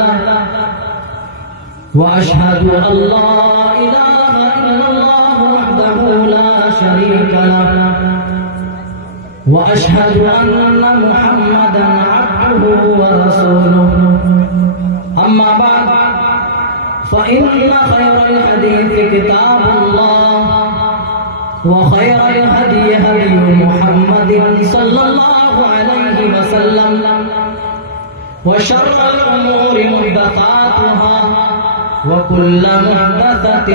له وأشهد أن لا إله إلا الله وحده لا شريك له وأشهد أن محمدا عبده ورسوله أما بعد فإن خير الحديث كتاب الله وخير الهدي هدي محمد صلى الله عليه وسلم وشر الأمور محدثاتها وكل محدثة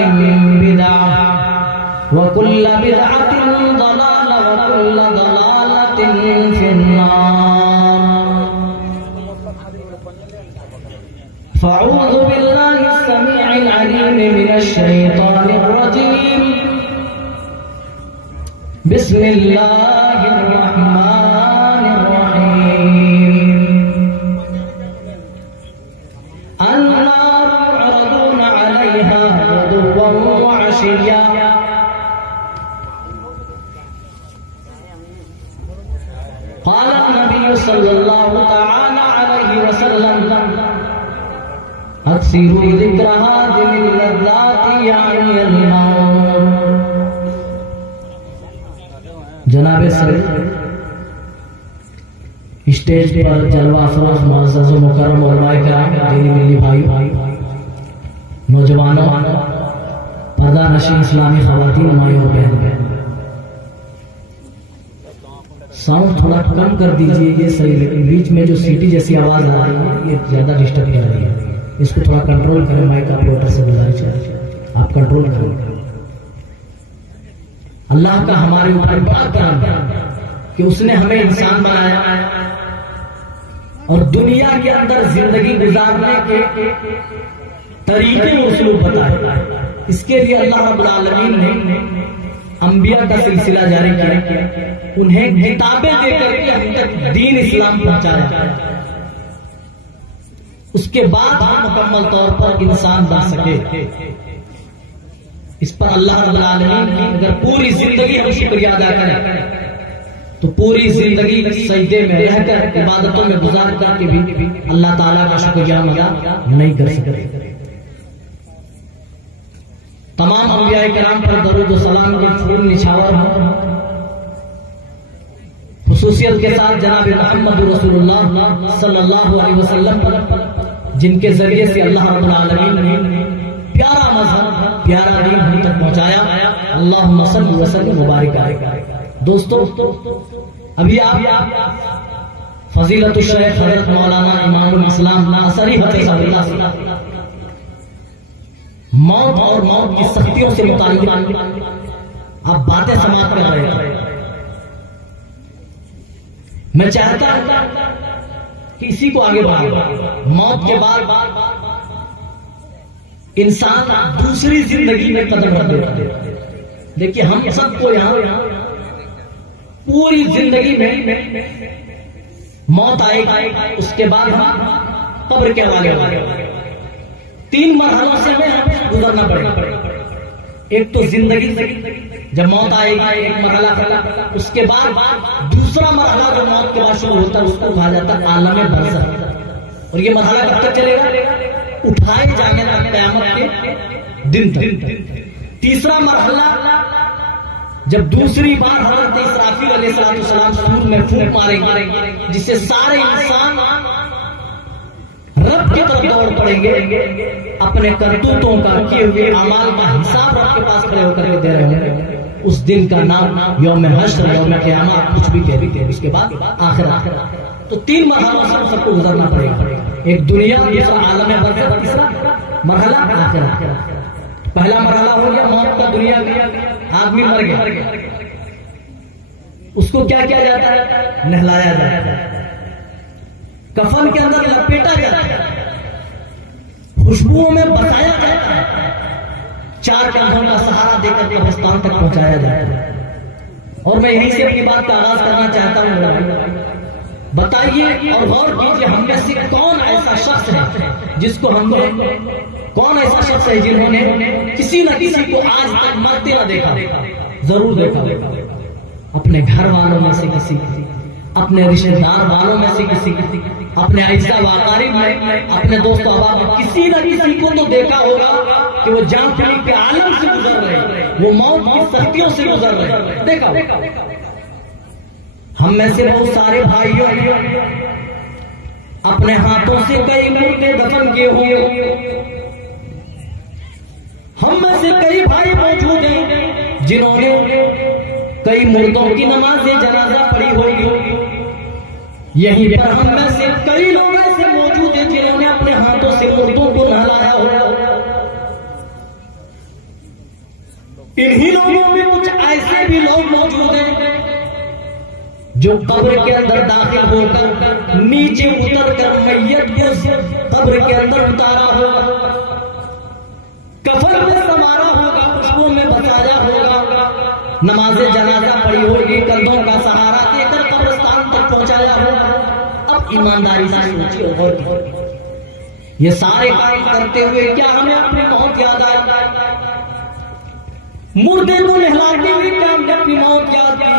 بدعة وكل بدعة ضلالة وكل ضلالة في النار فأعوذ بالله السميع العليم من الشيطان الرجيم بسم الله الرحمن الرحيم النار يعرضون عليها غدوا وعشيا قال النبي صلى الله تعالى عليه وسلم اکثروا ذکر هذه اللذات يعني الموت. جناب صدر اسٹیج پر جلوہ افروز معزز و مکرم علماء کرام، دینی ملی بھائی، نوجوانوں، پردہ نشین اسلامی خواتین، مائیں اور بہن، ساؤنڈ تھوڑا کم کر دیجئے، یہ صحیح، لیکن بیچ میں جو سیٹی جیسی آواز آ رہی ہے یہ زیادہ ڈسٹرب کر رہی ہے، اس کو تھوڑا کنٹرول کریں. مائک آپریٹر سے گزارش ہے آپ کنٹرول کریں. اللہ کا ہمارے اوپر بڑا کرم ہے کہ اس نے ہمیں انسان بنایا اور دنیا کے اندر زندگی گزارنے کے طریقے و اسلوب بتائے. اس کے لیے اللہ رب العالمین نے انبیاء کا سلسلہ جاری کیا، انہیں کتابیں دے کر کے ہم تک دین اسلام پہنچایا. اس کے بعد ہم مکمل طور پر انسان بن سکے. اس پر اللہ رب العالمین کی اگر پوری زندگی ہم شکریہ ادا کریں تو پوری زندگی سجدے میں رہ کر عبادتوں میں گزار کر کے بھی اللہ تعالیٰ کا شکریہ ادا نہیں کر سکتے. تمام انبیاء کرام پر درود و سلام کے پھول نچھاور ہوں، خصوصیت کے ساتھ جناب محمد رسول اللہ صلی اللہ علیہ وسلم پر، جن کے ذریعے سے اللہ رب العالمین نے پیارا مذہب، پیارا دین ہم تک پہنچایا. اللہم صلی وسلم مبارک علیہ. دوستو، ابھی آپ فضیلت الشیخ حضرت مولانا امام الاسلام ناصری حفظہ اللہ موت اور موت کی سختیوں سے متعلق آپ باتیں سماعت کر رہے ہیں. میں چاہتا ہوں کہ اسی کو آگے بڑھائیں. موت کے بعد انسان دوسری زندگی میں قدم رکھ دیتا ہے. دیکھیے ہم سب کو یہاں پوری زندگی میں موت آئے گی، اس کے بعد ہم قبر کے حوالے ہوں گے. 3 مرحلوں سے ہمیں گزرنا پڑے گا. ایک تو زندگی، جب موت آئے گی ایک مرحلہ، اس کے بعد دوسرا مرحلہ جو موت کے بعد شروع ہوتا ہے اس کو کہا جاتا ہے عالم برزخ. اور یہ مرحلہ کب تک چلے گا؟ اٹھائے جانے تک، قیامت کے دن تک. تیسرا مرحلہ جب دوسری بار حضرت اسرافیل علیہ السلام سور میں پھونک ماریں گے، جس سے سارے انسان رب کی طرف دوڑ پڑیں گے، اپنے کرتوتوں کا، کیے ہوئے اعمال کا حساب رب کے پاس کھڑے ہو کر کے دے رہے ہوں. اس دن کا نام یوم حشر، یوم قیامت، کچھ بھی کہتے ہیں. اس کے بعد آخرت. تو 3 مرحلوں سے ہم سب کو گزرنا پڑے گا. ایک دنیا، دوسرا عالم برزخ، تیسرا مرحلہ آخرت. پہلا مرحلہ ہو گیا موت کا. دنیا میں آدمی مر گیا، اس کو کیا کیا جاتا ہے؟ نہلایا جاتا ہے، کفن کے اندر لپیٹا جاتا ہے، خوشبوؤں میں بسایا جاتا ہے، 4 کندھوں کا سہارا دے کر قبرستان تک پہنچایا جاتا ہے. اور میں یہیں سے اپنی بات کا آغاز کرنا چاہتا ہوں. بتائیے اور غور کیجیے، ہم میں سے کون ایسا شخص ہے جس کو ہم نے، کون ایسا شخص ہے جنہوں نے کسی نہ کسی کو آج تک مرتے نہ دیکھا؟ ضرور دیکھا. اپنے گھر والوں میں سے کسی، اپنے رشتہ دار والوں میں سے کسی، اپنے اعزاء و اقارب میں، اپنے دوست و احباب میں کسی نہ کسی کو تو دیکھا ہوگا کہ وہ جان فانی کے عالم سے گزر رہے، وہ موت کی سختیوں سے گزر رہے، دیکھا ہوگا۔ ہم میں سے بہت سارے بھائیوں اپنے ہاتھوں سے کئی مردے دفن کیے ہوں، ہم میں سے کئی بھائی موجود ہیں جنہوں نے کئی مردوں کی نماز جنازہ پڑھی ہوگی، یہیں پر ہم میں سے کئی لوگ ایسے موجود ہیں جنہوں نے اپنے ہاتھوں سے مردوں کو نہلایا ہوگا۔ انہی لوگوں میں کچھ ایسے بھی لوگ موجود ہیں جو قبر کے اندر داخل ہو کر نیچے اتر کر میت کو قبر کے اندر اتارا ہوگا، کفن میں سنوارا ہوگا، خوشبو میں بسایا ہوگا، نماز جنازہ پڑھی ہوگی، کندھوں کا سہارا دے کر قبرستان تک پہنچایا ہوگا۔ اب ایمانداری سے سوچیے اور یہ سارے کام کرتے ہوئے کیا ہمیں اپنی موت یاد آئی؟ مردے کو نہلاتے ہوئے کیا ہم نے اپنی موت یاد کی؟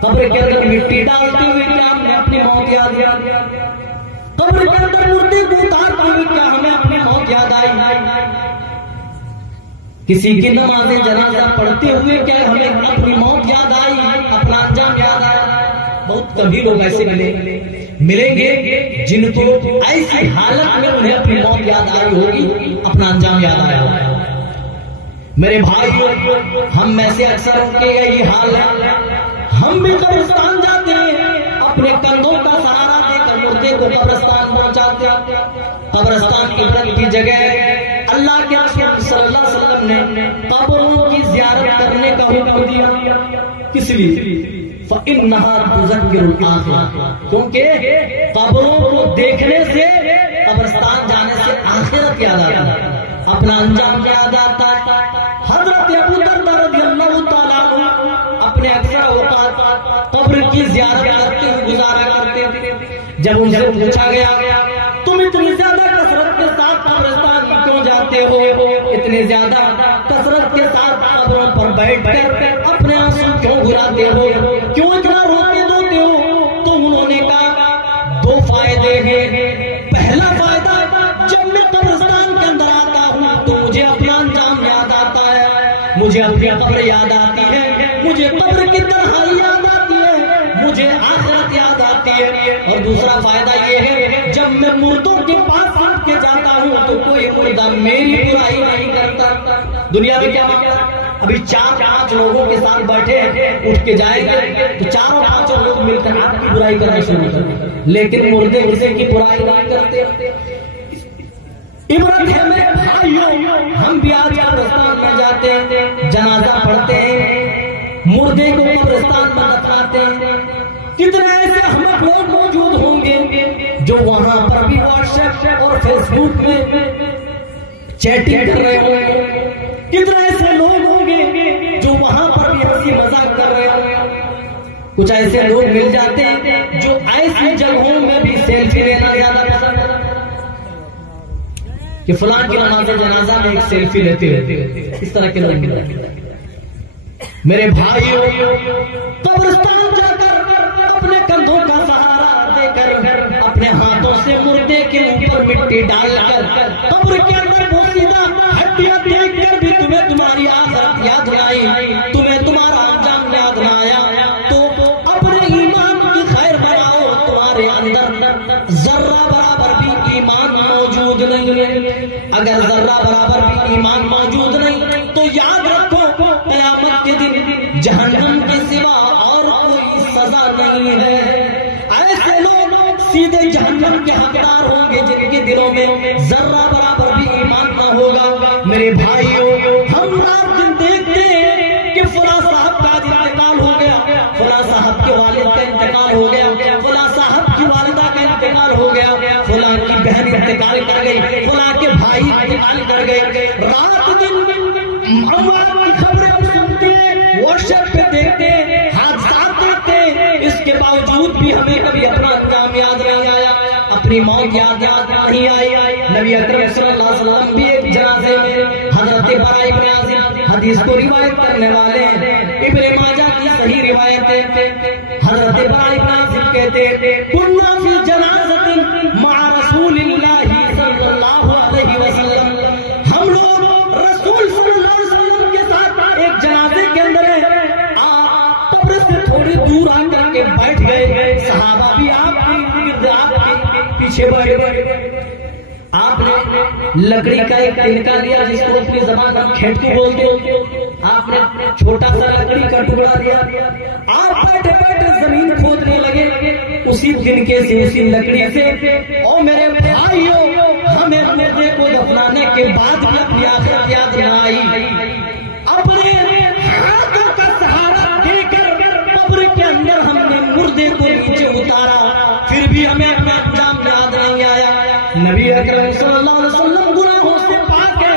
قبر کے اندر مٹی ڈالتے ہوئے کیا ہم نے اپنی موت یاد کی؟ قبر کے اندر مردے کو اتارتے ہوئے کیا ہمیں اپنی موت یاد آئی؟ کسی کی نماز جنازہ پڑھتے ہوئے کیا ہمیں اپنی موت یاد آئی، اپنا انجام یاد آیا؟ بہت کبھی لوگ ایسے ملیں گے جن کو ایسی حالت میں انہیں اپنی موت یاد آئی ہوگی، اپنا انجام یاد آیا ہوگا۔ میرے بھائیوں، ہم میں سے اکثر کے یہی حال ہے، ہم بھی قبرستان جاتے ہیں، اپنے کندھوں کا سہارا دے کر مردے کو قبرستان پہنچاتے ہیں۔ قبرستان عبرت کی جگہ ہے، اللہ کے رسول صلی اللہ علیہ وسلم نے قبروں کی زیارت کرنے کا حکم دیا، کس لیے؟ فَإِنَّهَا تُذَكِّرُ الْآخِرَةَ، کیونکہ قبروں کو دیکھنے سے، قبرستان جانے سے آخرت یاد آتا ہے، اپنا انجام یاد آتا ہے۔ حضرت ابو درداء رضی اللہ تعالیٰ عنہ اپنے اکثر اوقات قبر کی زیارت کرتے ہوئے گزارا کرتے تھے۔ جب ان سے پوچھا گیا تم اتنی زیادہ کثرت کے ساتھ قبرستان میں کیوں جاتے ہو، اتنی زیادہ کثرت کے ساتھ قبروں پر بیٹھ کر اپنے آنسو کیوں گھراتے ہو، کیوں اتنا روتے دھوتے ہو؟ تو انہوں نے کہا دو فائدے ہیں۔ پہلا فائدہ، جب میں قبرستان کے اندر آتا ہوں تو مجھے اپنا انجام یاد آتا ہے، مجھے اپنی قبر یاد آتی ہے، مجھے قبر کی تنہائی یاد آتی ہے، مجھے آخرت یاد آتی ہے۔ اور دوسرا فائدہ یہ ہے، جب میں مردوں کے پاس اٹھ کے جاتا ہوں تو کوئی مردہ میری برائی نہیں کرتا۔ دنیا میں کیا مانگتا؟ ابھی 4-5 لوگوں کے ساتھ بیٹھے اٹھ کے جائے گا تو 4-5 لوگ مل کر آپ کی برائی کرنا شروع کر دیں، لیکن مردے مردے کی برائی نہیں کرتے۔ عبرت ہے میرے بھائیوں، ہم بھی آج قبرستان میں جاتے ہیں، جنازہ پڑھتے ہیں، مردے کو قبرستان میں دفناتے ہیں۔ کتنے ایسے ہم لوگ موجود ہوں گے جو وہاں پر بھی واٹس ایپ اور فیس بک میں چیٹنگ کر رہے ہوں گے، کتنے ایسے لوگ ہوں گے جو وہاں پر بھی ہنسی مذاق کر رہے ہوں گے۔ کچھ ایسے لوگ مل جاتے ہیں جو ایسی جگہوں میں بھی سیلفی لینا زیادہ پسند ہے کہ فلاں کی نماز جنازہ میں ایک سیلفی لیتے ہوتے، اس طرح کے لوگ مل جاتے ہیں۔ میرے بھائیوں، قبرستان جا کر اپنے کندھوں کا سہارا دے کر اپنے ہاتھوں سے مردے کے اوپر مٹی ڈال کر قبر کے اندر بوسیدہ ہڈیاں دیکھ کر بھی تمہیں تمہاری آخرت یاد نہ آئی، تمہیں تمہارا انجام یاد نہ آیا، تو اپنے ایمان کی خیر بناؤ۔ تمہارے اندر ذرہ برابر بھی ایمان موجود نہیں ہے، اگر ذرہ برابر بھی ایمان موجود نہیں تو یاد رکھو قیامت کے دن جہنم کے سوا اور کوئی سزا نہیں ہے۔ ایسے لوگ سیدھے جہنم کے حقدار ہوں گے جن کے دلوں میں ذرہ برابر بھی ایمان نہ ہوگا۔ میرے بھائیوں، ہم رات دن دیکھتے ہیں کہ فلاں صاحب کا انتقال ہو گیا، فلاں صاحب کے والد کا انتقال ہو گیا، فلاں صاحب کی والدہ کا انتقال ہو گیا، فلاں کی بہن انتقال کر گئی، فلاں کے بھائی انتقال کر گئے۔ رات دن اموات کی خبریں سنتے، واٹس ایپ پہ دیکھتے، حادثات دیکھتے، اس کے باوجود بھی ہمیں کبھی اپنا انجام یاد نہیں آیا، اپنی موت یاد نہیں آئی۔ نبی اکرم صلی اللہ علیہ وسلم بھی ایک جنازے میں حضرت براء بن عازب حدیث کو روایت کرنے والے ہیں، ابن ماجہ کی صحیح روایت ہے، حضرت حضرت براء بن عازب کہتے کنا فی جنازۃ مع رسول اللہ صلی اللہ علیہ وسلم، ہم لوگ رسول صلی اللہ علیہ وسلم کے ساتھ ایک جنازے کے اندر قبر سے تھوڑی دور آ کر کے بیٹھ گئے، صحابہ بھی آپ کے پیچھے بیٹھ گئے۔ آپ نے لکڑی کا ایک تنکا لیا جس کو اپنی زبان میں کھیٹکی بولتے ہو، آپ نے چھوٹا سا لکڑی کا ٹکڑا دیا، آپ بیٹھے بیٹھے زمین کھودنے لگے اسی تنکے سے، اسی لکڑی سے۔ او میرے بھائیو، ہمیں مردے کو دفنانے کے بعد بھی اپنی آخرت یاد نہ آئی، اپنے ہاتھوں کا سہارا دے کر قبر کے اندر ہم نے مردے کو نیچے اتارا، پھر بھی ہمیں اپنا انجام یاد نہیں آیا۔ نبی اکرم صلی اللہ علیہ وسلم گناہوں سے پاک ہے،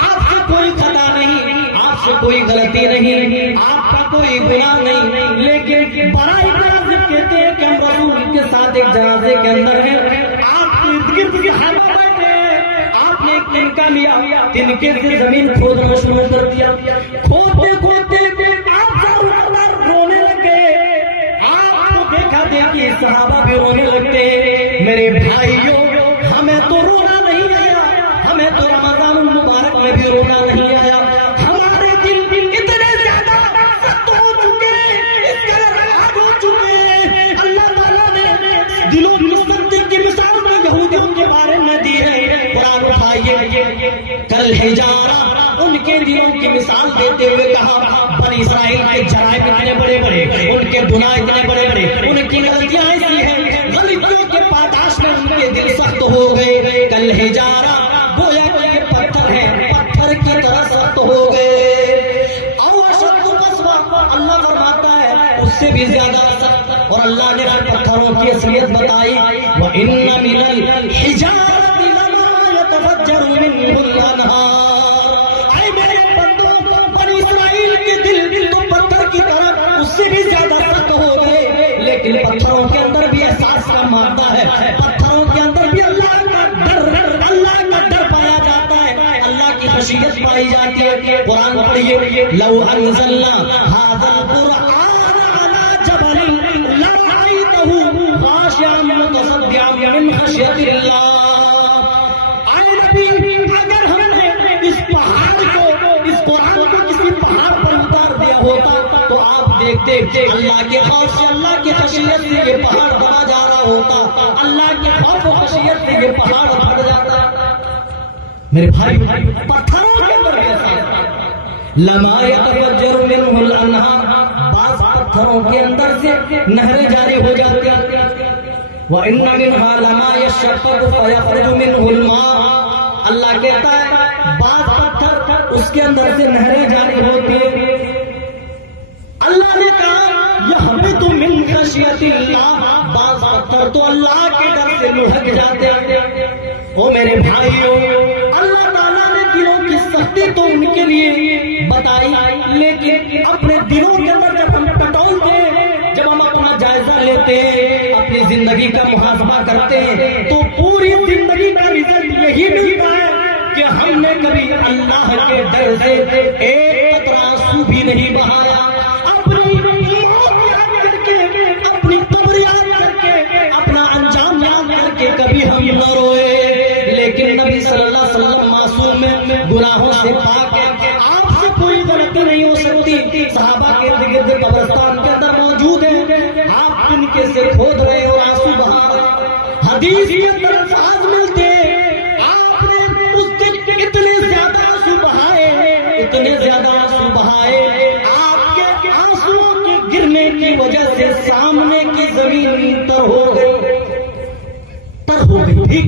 آپ سے کوئی خطا نہیں، آپ سے کوئی غلطی نہیں، آپ کا کوئی گناہ نہیں، لیکن براء بن عازب کہتے ہیں کہ ہم رسول کے ساتھ ایک جنازے کے اندر ہیں، آپ کے ارد گرد صحابہ بیٹھے ہیں، آپ نے ایک تنکا لیا، تنکے سے زمین کھودنا شروع کر دیا، کھودتے کھودتے آپ ضرور رونے لگے، آپ کو دیکھا دیکھی صحابہ بھی رونے لگتے۔ میرے بھائیوں، ہمیں تو رونا نہیں آیا، ہمیں تو رمضان المبارک میں بھی رونا نہیں آیا، ہمارے دل اتنے زیادہ سخت ہو چکے، اس قدر آگ ہو چکے، اللہ تعالیٰ نے دلوں کی سختی کی مثال میں یہودیوں کے بارے میں دی ہے۔ قرآن اٹھائیے، کل حجارہ ان کے دلوں کی مثال دیتے ہوئے کہا بنی اسرائیل کے جرائم اتنے بڑے بڑے، ان کے گناہ اتنے بڑے بڑے، ان کی غلطیاں ایسی ہیں، غلطیوں کے پاداش میں ان کے دل سخت ہو گئے، کل حجارہ گویا کہ یہ پتھر ہے، پتھر کی طرح سخت ہو گئے، او اشد قسوہ، اللہ فرماتا ہے اس سے بھی زیادہ سخت، اور اللہ نے پتھروں کی اصلیت بتائی، وَإِنَّ مِنَ الْحِجَارَةِ لَمَا يَتَفَجَّرُ مِنْهُ الْأَنْهَارُ، اے میرے بندوں، بنی اسرائیل کے دل تو پتھر کی طرح اس سے بھی زیادہ سخت ہو گئے، لیکن پتھروں کے اندر بھی احساس کا مادہ ہے، پتھروں کے اندر بھی اللہ کا ڈر پایا جاتا ہے، اللہ کی خشیت پائی جاتی ہے۔ قرآن پڑھیے، لو انزلنا هذا القرآن على جبل لرأيته خاشعا متصدعا من خشية الله، اے نبی، اگر ہم نے اس پہاڑ کو، اس قرآن کو کسی پہاڑ پر اتار دیا ہوتا تو آپ دیکھتے اللہ کے خوف سے، اللہ کی خشیت سے یہ پہاڑ بڑا جا رہا ہوتا، اللہ کے خوف و خشیت سے یہ پہاڑ بڑھ جاتا۔ میرے بھائی، پتھروں کے اندر ایسا لما يتفجر منه الانہار، بعض پتھروں کے اندر سے نہریں جاری ہو جاتی ہیں، وَإِنَّ مِنْهَا لَمَا يَشَّقَّقُ فَيَخْرُجُ مِنْهُ الْمَاءُ، اللہ کہتا ہے بعض پتھر اس کے اندر سے نہریں جاری ہوتی ہیں، اللہ نے کہا یَحْبِطُ مِنْ خَشْیَةِ اللَّهِ، بعض پتھر تو اللہ کے ڈر سے لڑک جاتے ہیں۔ او میرے بھائیوں، اللہ تعالیٰ نے دلوں کی سختی تو ان کے لیے بتائی، لیکن اپنے دلوں کے اندر جب ہم ٹٹولتے ہیں، جب ہم اپنا جائزہ لیتے ہیں، اپنی زندگی کا محاسبہ کرتے ہیں، تو پوری زندگی کا رزلٹ یہی ملتا ہے کہ ہم نے کبھی اللہ کے ڈر سے ایک قطرہ آنسو بھی نہیں بہایا، اپنی موت یاد کر کے، اپنی قبر یاد کر کے، اپنا انجام یاد کر کے کبھی ہم نہ روئے۔ لیکن نبی صلی اللہ علیہ وسلم معصوم ہے، گناہوں سے پاک ہے، آپ سے کوئی غلطی نہیں ہو سکتی، صحابہ کے ارد گرد قبرستان کے اندر موجود ہیں، آپ تنکے سے کھود رہے اور آنسو بہا رہے، حدیث کے اندر الفاظ ملتے ہیں، آپ نے اس دن اتنے زیادہ آنسو بہائے، اتنے زیادہ آنسو بہائے، آپ کے آنسوؤں کے گرنے کی وجہ سے سامنے کی زمین تر ہو گئی،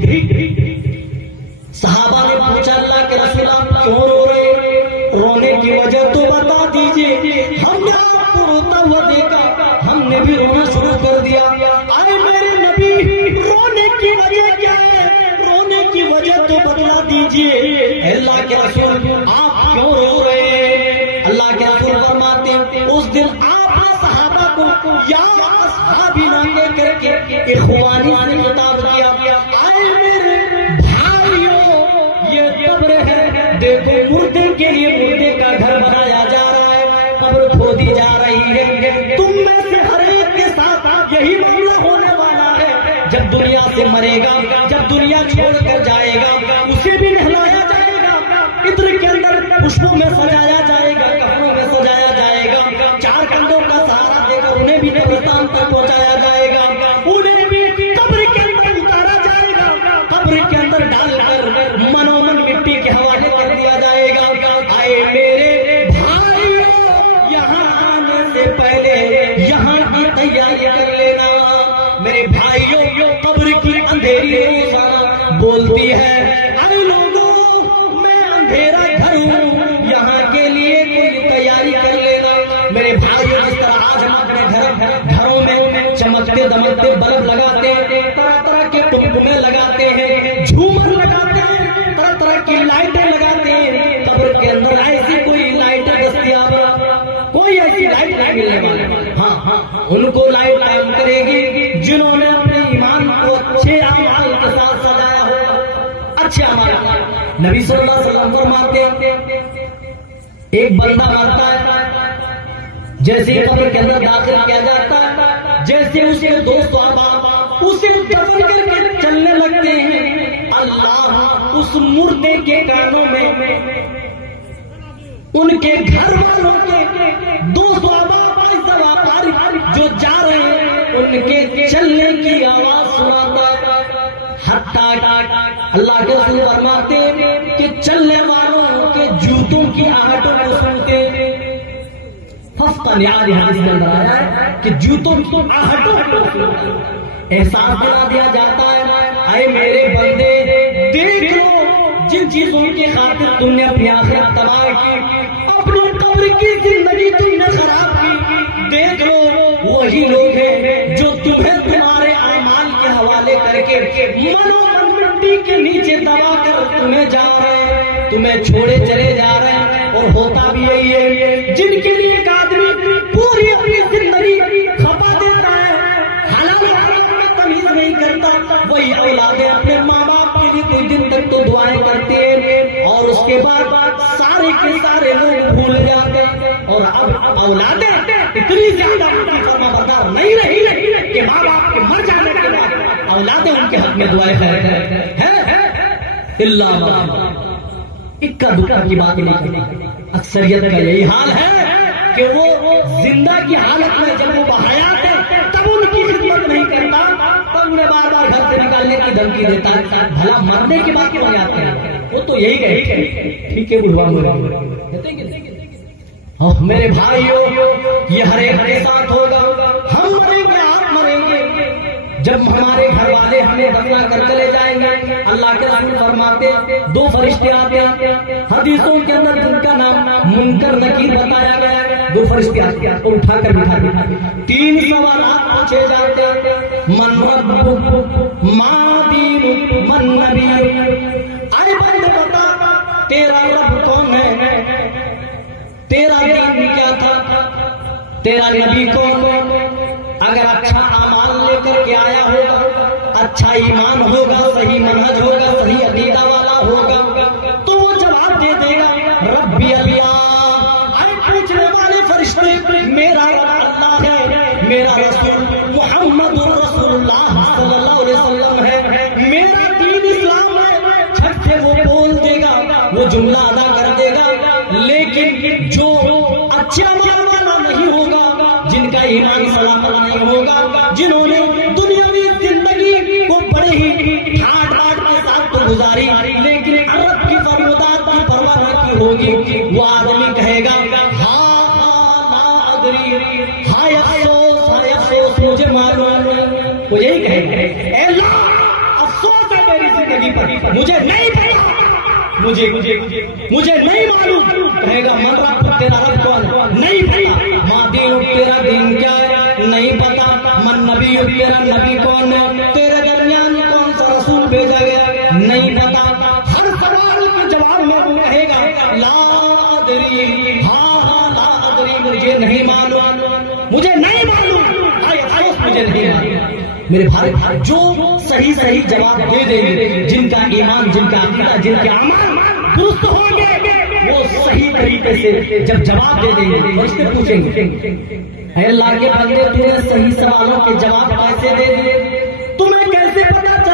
ٹھیک۔ صحابہ نے پوچھا اللہ کے رسول آپ کیوں رو رہے؟ رونے کی وجہ تو بتا دیجئے، ہم نے آپ کو روتا ہوا دیکھا، ہم نے بھی رونا شروع کر دیا۔ اے میرے نبی، رونے کی وجہ کیا ہے؟ رونے کی وجہ تو بتلا دیجئے۔ اللہ کے رسول آپ کیوں رو رہے ہیں؟ اللہ کے رسول فرماتے ہیں اس دن آپ نے صحابہ کو یا اصحابی نہ کہہ کر کے اخوانی سے خطاب کیا۔ اے میرے بھائیوں، یہ قبر ہے، دیکھو مردے کے لیے مردے کا گھر بنایا جا رہا ہے، قبر کھودی جا رہی ہے، تم میں سے ہر ایک کے ساتھ سے مرے گا، جب دنیا چھوڑ کر جائے گا اسے بھی نہلایا جائے گا، عطر کے اندر خوشبو میں سجایا جائے گا، کپڑوں میں سجایا جائے گا، 4 کندھوں کا سہارا دے کر انہیں بھی قبرستان تک پہنچایا جائے گا، انہیں بھی قبر کے اندر اتارا جائے گا، قبر کے اندر ڈال کر منومن مٹی کے حوالے کر دیا جائے گا۔ آئے میرے بھائیوں، یہاں آنے سے پہلے یہاں کی تیاری کر لینا۔ میرے بھائیوں، قبر کی اندھیری روزانہ بولتی ہے، اے لوگوں میں اندھیرا گھر ہوں، یہاں کے لیے کوئی تیاری کر لینا۔ میرے بھائیوں، جس طرح آج ہم اپنے گھروں میں چمکتے دمکتے بلب لگاتے ہیں، طرح طرح کے ٹمٹمے لگاتے ہیں، جھومر لگاتے ہیں، طرح طرح کی لائٹیں لگاتے ہیں، قبر کے اندر ایسی کوئی لائٹیں دستیاب، کوئی ایسی لائٹ نہیں ملنے والی۔ ہاں، ان کو لائٹ قائم کرے گی جنہوں نے اپنے ایمان کو اچھے اعمال کے ساتھ سجایا ہو، اچھے اعمال۔ نبی صلی اللہ علیہ وسلم فرماتے ہیں، ایک بندہ مرتا ہے، جیسے ہی قبر کے اندر داخل کیا جاتا ہے، جیسے اس کے دوست احباب اسے دفن کر کے چلنے لگتے ہیں، اللہ اس مردے کے کانوں میں ان کے گھر والوں کے دوست احباب جو جا رہے ہیں ان کے چلنے کی آواز سناتا ہے، حتیٰ اللہ کے رسول فرماتے ہیں کہ چلنے والوں کے جوتوں کی آہٹوں کو سنتے ہیں۔ حدیث میں بتایا ہے کہ جوتوں کی آہٹوں کو احساس دلا دیا جاتا ہے، اے میرے بندے دیکھ لو جن چیزوں کی خاطر تم نے اپنی آخرت تباہ کی، اپنی قبر کی زندگی تم نے خراب کی، دیکھ لو وہی لوگ ہیں جو تمہیں تمہارے اعمال کے حوالے کر کے منو مٹی کے نیچے دبا کر تمہیں جا رہے ہیں، تمہیں چھوڑے چلے جا رہے ہیں۔ اور ہوتا بھی یہی ہے، جن کے لیے ایک آدمی پوری اپنی زندگی کھپا دیتا ہے، حلال حرام میں تمیز نہیں کرتا، وہی اولادیں اپنے ماں باپ کے لیے کچھ دن تک تو دعائیں کرتے ہیں اور اس کے بعد سارے کے سارے لوگ بھول جاتے ہیں، اور اب اولادیں اتنی زیادہ فرما بردار نہیں رہی کہ ماں باپ کے مر جانے کے بعد اولادیں ان کے حق میں دعائیں کرتے ہیں۔ اللہ اکا دکا کی بات نہیں کرتی، اکثریت کا یہی حال ہے کہ وہ زندہ کی حالت میں جب وہ بحیات ہے تب ان کی خدمت نہیں کرتا، تب انہیں بار بار گھر سے نکالنے کی دھمکی دیتا ہے، بھلا مرنے کی بات کیوں یاد کریں؟ وہ تو یہی کہے ٹھیک ہے بڑھوا میرے بھائیوں، یہ ہر ایک کے ساتھ ہوگا، ہم مریں گے، آپ مریں گے، جب ہمارے گھر والے ہمیں دفنا کر چلے جائیں گے، اللہ کے رسول فرماتے 2 فرشتے آتے ہیں، حدیثوں کے اندر جن کا نام منکر نکیر بتایا گیا ہے، 2 فرشتے آتے ہیں اور اٹھا کر بٹھا دیتے ہیں، 3 سوالات پوچھے جاتے ہیں، من ربک، ما دینک، من نبیک، اے بندے بتا تیرا رب کون ہے، تیرا دین کیا تھا، تیرا نبی کون؟ اگر اچھا اعمال لے کر کے آیا ہوگا، اچھا ایمان ہوگا، صحیح منہج ہوگا، صحیح عقیدہ والا ہوگا، تو وہ جواب دے دے گا ربی اللہ۔ اے پوچھنے والے فرشتے، میرا رب اللہ ہے، میرا رسول محمد رسول اللہ صلی اللہ علیہ وسلم ہے، میرا دین اسلام ہے، چھٹ سے وہ بول دے گا، وہ جملہ ادا کر دے گا، لیکن جو اچھے عمل والا نہیں ہوگا، جن کا ایمان سلامت نہیں ہوگا، جنہوں نے دنیاوی زندگی کو بڑے ہی ٹھاٹ باٹ کے ساتھ تو گزاری لیکن عرب کی فرمودات کی پرواہ نہ کی ہوگی، وہ آدمی کہے گا ہاں لا ادری، ہائے افسوس، ہائے افسوس، مجھے معلوم نہیں، وہ یہی کہے گا اے اللہ افسوس ہے میری زندگی پر، مجھے نہیں پتا، مجھے نہیں معلوم، کہے گا من رب تیرا رب کون، نہیں پتا، ماں دین تیرا دین کیا ہے، نہیں پتا، من نبی تیرا نبی کون ہے، تیرے درمیان کون سا رسول بھیجا گیا، نہیں پتا، ہر سوال کے جواب میں وہ کہے گا لا ادری، ہاں لا ادری، مجھے نہیں معلوم، مجھے نہیں معلوم، مجھے نہیں معلوم۔ میرے بھائی، جو صحیح جواب دے دیں گے، جن کا ایمان، جن کا عقیدہ، جن کے اعمال درست ہوں گے، وہ صحیح طریقے سے جب جواب دے دیں گے، فرشتے پوچھیں گے اے اللہ کے بندے، تم نے صحیح سوالوں کے جواب کیسے دے دیے، تمہیں کیسے پتا چلا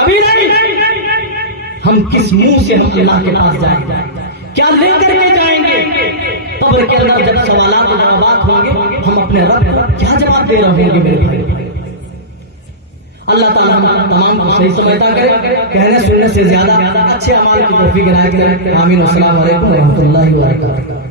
کبھی نہیں. ہم کس منہ سے ہم اللہ کے پاس جائیں گے؟ کیا لے کر کے جائیں گے؟ قبر کے اندر جب سوالات و جوابات ہوں گے ہم اپنے رب کو کیا جواب دے رہے ہوں گے میرے بھائی؟ اللہ تعالیٰ ہم تمام کو صحیح سمجھتا کرے، کہنے سننے سے زیادہ اچھے اعمال کی توفیق عنایت کرے. آمین. السلام علیکم ورحمۃ اللہ وبرکاتہ.